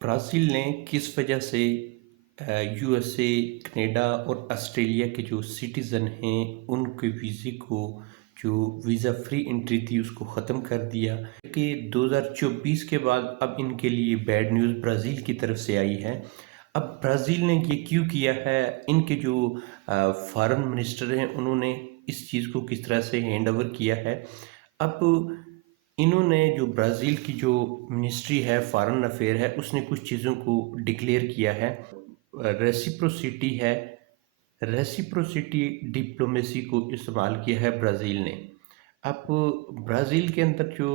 Brazil ने किस वजह से यूएसए, कनाडा और ऑस्ट्रेलिया के जो सिटीज़न हैं, उनके वीज़े को जो वीज़ा फ्री एंट्री थी उसको ख़त्म कर दिया कि 2024 के बाद अब इनके लिए बैड न्यूज़ ब्राज़ील की तरफ से आई है। अब ब्राज़ील ने ये क्यों किया है? इनके जो फ़ॉरेन मिनिस्टर हैं उन्होंने इस चीज़ को किस तरह से हैंड ओवर किया है। अब इन्होंने जो ब्राज़ील की जो मिनिस्ट्री है फॉरेन अफेयर है उसने कुछ चीज़ों को डिक्लेयर किया है। रेसिप्रोसिटी है, रेसिप्रोसिटी डिप्लोमेसी को इस्तेमाल किया है ब्राज़ील ने। अब ब्राज़ील के अंदर जो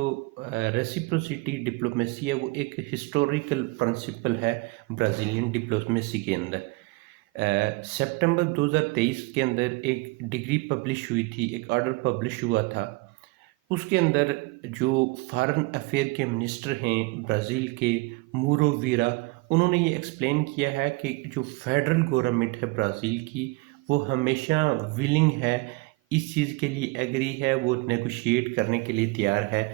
रेसिप्रोसिटी डिप्लोमेसी है वो एक हिस्टोरिकल प्रिंसिपल है ब्राज़ीलियन डिप्लोमेसी के अंदर। सितंबर 2023 के अंदर एक डिग्री पब्लिश हुई थी, एक ऑर्डर पब्लिश हुआ था। उसके अंदर जो फॉरेन अफेयर के मिनिस्टर हैं ब्राज़ील के, मूरो वीरा, उन्होंने ये एक्सप्लेन किया है कि जो फेडरल गवर्नमेंट है ब्राज़ील की, वो हमेशा विलिंग है, इस चीज़ के लिए एग्री है, वो नेगोशिएट करने के लिए तैयार है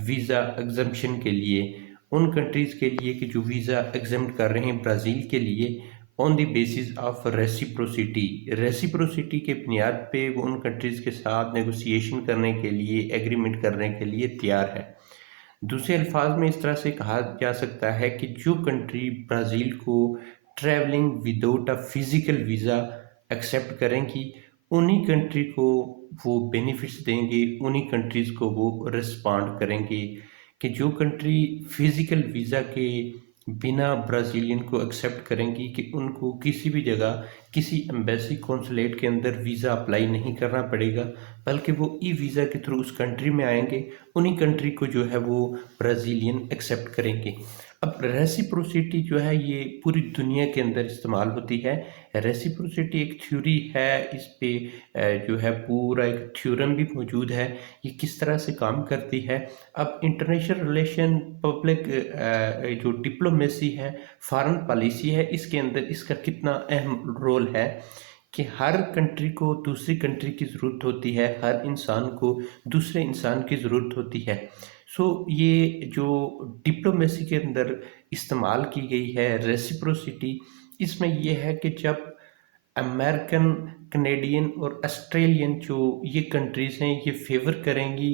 वीज़ा एग्जम्पशन के लिए, उन कंट्रीज़ के लिए कि जो वीज़ा एग्जम्प्ट कर रहे हैं ब्राज़ील के लिए on the basis of reciprocity. Reciprocity के बुनियाद पे वो उन कंट्रीज़ के साथ नेगोशिएशन करने के लिए, एग्रीमेंट करने के लिए तैयार है। दूसरे अल्फाज में इस तरह से कहा जा सकता है कि जो कंट्री ब्राज़ील को traveling without a physical visa accept करेंगी, उन्हीं कंट्री को वो बेनिफिट्स देंगे, उन्हीं कंट्रीज़ को वो रिस्पॉन्ड करेंगे। कि जो कंट्री फिज़िकल वीज़ा के बिना ब्राज़ीलियन को एक्सेप्ट करेंगी कि उनको किसी भी जगह, किसी एम्बेसी कॉन्सुलेट के अंदर वीज़ा अप्लाई नहीं करना पड़ेगा, बल्कि वो ई वीज़ा के थ्रू उस कंट्री में आएँगे, उन्हीं कंट्री को जो है वो ब्राज़ीलियन एक्सेप्ट करेंगे। अब रेसिप्रोसिटी जो है ये पूरी दुनिया के अंदर इस्तेमाल होती है। रेसिप्रोसिटी एक थ्योरी है, इस पे जो है पूरा एक थ्योरम भी मौजूद है, ये किस तरह से काम करती है। अब इंटरनेशनल रिलेशन, पब्लिक जो डिप्लोमेसी है, फॉरेन पॉलिसी है, इसके अंदर इसका कितना अहम रोल है कि हर कंट्री को दूसरी कंट्री की ज़रूरत होती है, हर इंसान को दूसरे इंसान की ज़रूरत होती है। ये जो डिप्लोमेसी के अंदर इस्तेमाल की गई है रेसिप्रोसिटी, इसमें ये है कि जब अमेरिकन, कनेडियन और ऑस्ट्रेलियन जो ये कंट्रीज़ हैं ये फेवर करेंगी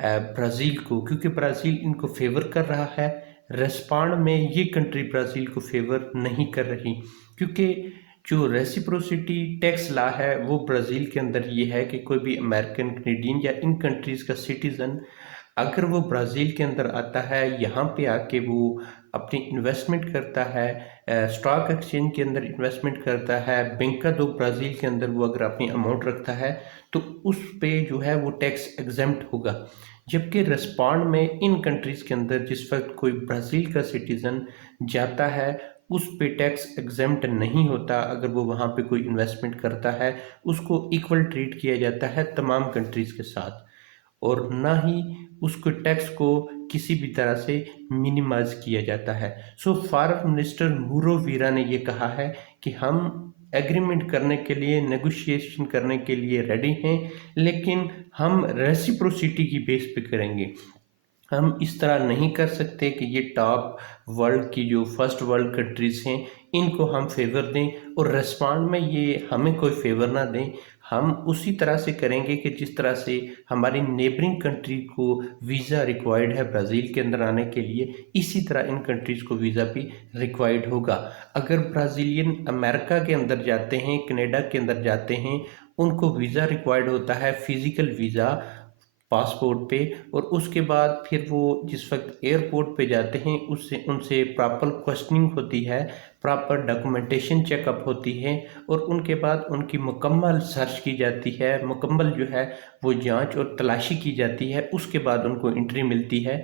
ब्राज़ील को, क्योंकि ब्राज़ील इनको फेवर कर रहा है। रिस्पॉन्ड में ये कंट्री ब्राज़ील को फेवर नहीं कर रही, क्योंकि जो रेसिप्रोसिटी टैक्स लॉ है वो ब्राज़ील के अंदर ये है कि कोई भी अमेरिकन, कनेडियन या इन कंट्रीज़ का सिटीज़न अगर वो ब्राज़ील के अंदर आता है, यहाँ पे आके वो अपनी इन्वेस्टमेंट करता है, स्टॉक एक्सचेंज के अंदर इन्वेस्टमेंट करता है, बैंक दो ब्राज़ील के अंदर वो अगर अपनी अमाउंट रखता है, तो उस पे जो है वो टैक्स एग्जेम्प्ट होगा। जबकि रिस्पॉन्ड में इन कंट्रीज़ के अंदर जिस वक्त कोई ब्राज़ील का सिटीज़न जाता है, उस पे टैक्स एग्जेम्प्ट नहीं होता। अगर वो वहाँ पे कोई इन्वेस्टमेंट करता है, उसको इक्वल ट्रीट किया जाता है तमाम कंट्रीज़ के साथ, और ना ही उसको टैक्स को किसी भी तरह से मिनिमाइज किया जाता है। फॉरेन मिनिस्टर मूरो वीरा ने ये कहा है कि हम एग्रीमेंट करने के लिए, नेगोशिएशन करने के लिए रेडी हैं, लेकिन हम रेसिप्रोसिटी की बेस पे करेंगे। हम इस तरह नहीं कर सकते कि ये टॉप वर्ल्ड की जो फर्स्ट वर्ल्ड कंट्रीज़ हैं इनको हम फेवर दें और रिस्पॉन्ड में ये हमें कोई फेवर ना दें। हम उसी तरह से करेंगे कि जिस तरह से हमारी नेबरिंग कंट्री को वीज़ा रिक्वायर्ड है ब्राज़ील के अंदर आने के लिए, इसी तरह इन कंट्रीज़ को वीज़ा भी रिक्वायर्ड होगा। अगर ब्राज़ीलियन अमेरिका के अंदर जाते हैं, कनाडा के अंदर जाते हैं, उनको वीज़ा रिक्वायर्ड होता है, फिज़िकल वीज़ा पासपोर्ट पे, और उसके बाद फिर वो जिस वक्त एयरपोर्ट पे जाते हैं उससे उनसे प्रॉपर क्वेश्चनिंग होती है, प्रॉपर डॉक्यूमेंटेशन चेकअप होती है, और उनके बाद उनकी मुकम्मल सर्च की जाती है, मुकम्मल जो है वो जांच और तलाशी की जाती है, उसके बाद उनको एंट्री मिलती है।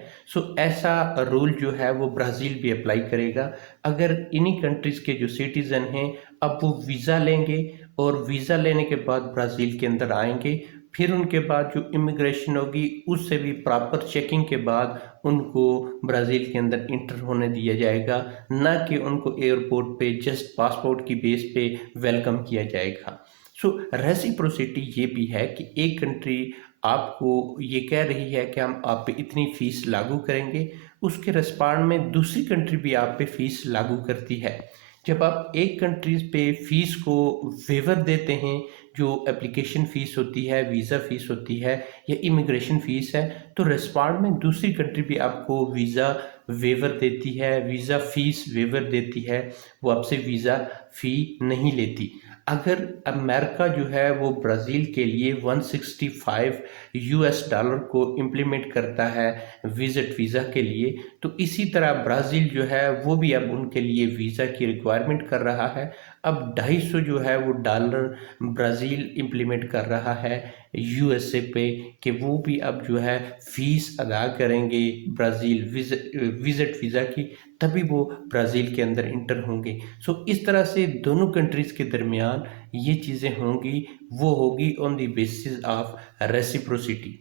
ऐसा रूल जो है वो ब्राज़ील भी अप्लाई करेगा। अगर इन्हीं कंट्रीज़ के जो सिटीज़न हैं अब वो वीज़ा लेंगे और वीज़ा लेने के बाद ब्राज़ील के अंदर आएंगे, फिर उनके बाद जो इमिग्रेशन होगी उससे भी प्रॉपर चेकिंग के बाद उनको ब्राज़ील के अंदर इंटर होने दिया जाएगा, ना कि उनको एयरपोर्ट पे जस्ट पासपोर्ट की बेस पे वेलकम किया जाएगा। रेसिप्रोसिटी ये भी है कि एक कंट्री आपको ये कह रही है कि हम आप पे इतनी फ़ीस लागू करेंगे, उसके रिस्पॉन्ड में दूसरी कंट्री भी आप पे फ़ीस लागू करती है। जब आप एक कंट्रीज़ पे फ़ीस को वेवर देते हैं, जो एप्लीकेशन फ़ीस होती है, वीज़ा फ़ीस होती है या इमिग्रेशन फ़ीस है, तो रिस्पॉन्ड में दूसरी कंट्री भी आपको वीज़ा वेवर देती है, वीज़ा फ़ीस वेवर देती है, वो आपसे वीज़ा फ़ी नहीं लेती। अगर अमेरिका जो है वो ब्राज़ील के लिए 165 यूएस डॉलर को इम्प्लीमेंट करता है विज़िट वीज़ा के लिए, तो इसी तरह ब्राज़ील जो है वो भी अब उनके लिए वीज़ा की रिक्वायरमेंट कर रहा है। अब 250 जो है वो डॉलर ब्राज़ील इम्प्लीमेंट कर रहा है यूएसए पे, कि वो भी अब जो है फ़ीस अदा करेंगे ब्राज़ील विज़िट वीज़ा की, तभी वो ब्राज़ील के अंदर इंटर होंगे। सो इस तरह से दोनों कंट्रीज़ के दरमियान ये चीज़ें होंगी, वो होगी on the basis of reciprocity.